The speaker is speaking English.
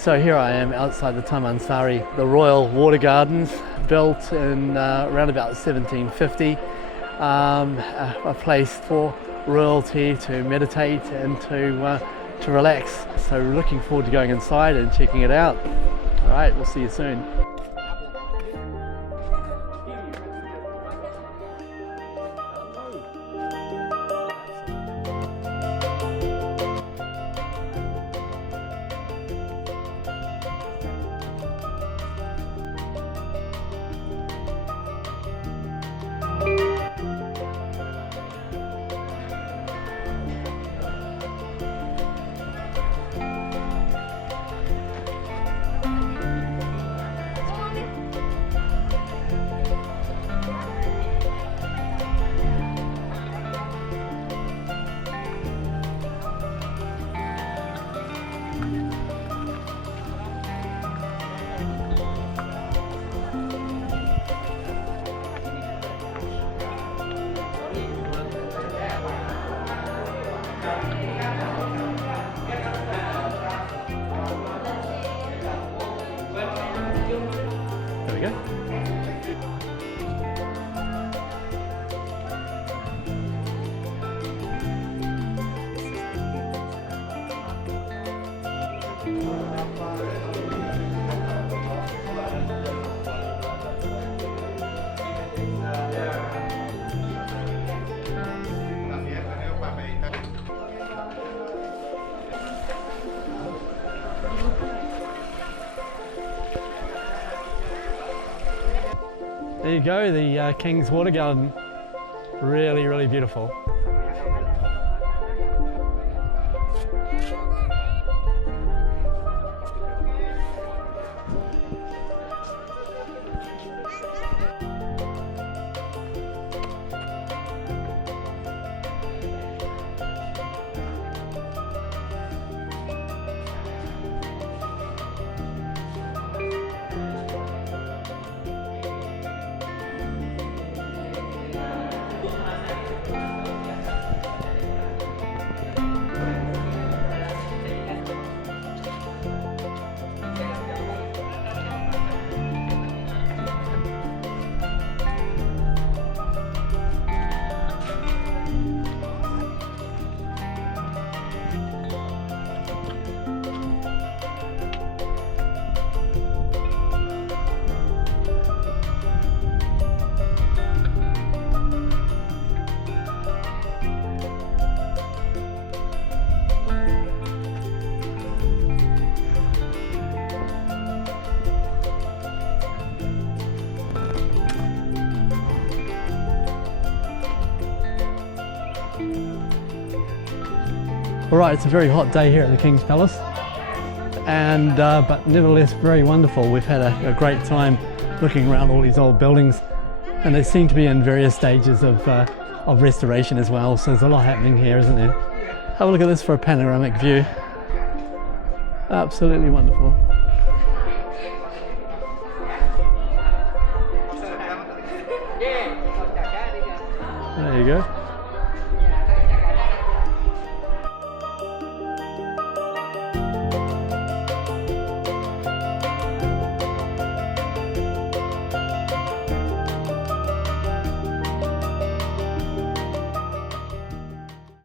So here I am outside the Taman Sari, the royal water gardens, built in around about 1750, a place for royalty to meditate and to relax. So looking forward to going inside and checking it out. All right, we'll see you soon. There we go. There you go, the King's Water Garden. Really, really beautiful. Alright, it's a very hot day here at the King's Palace, and but nevertheless very wonderful. We've had a great time looking around all these old buildings, and they seem to be in various stages of restoration as well, so there's a lot happening here, isn't there? Have a look at this for a panoramic view. Absolutely wonderful. There you go.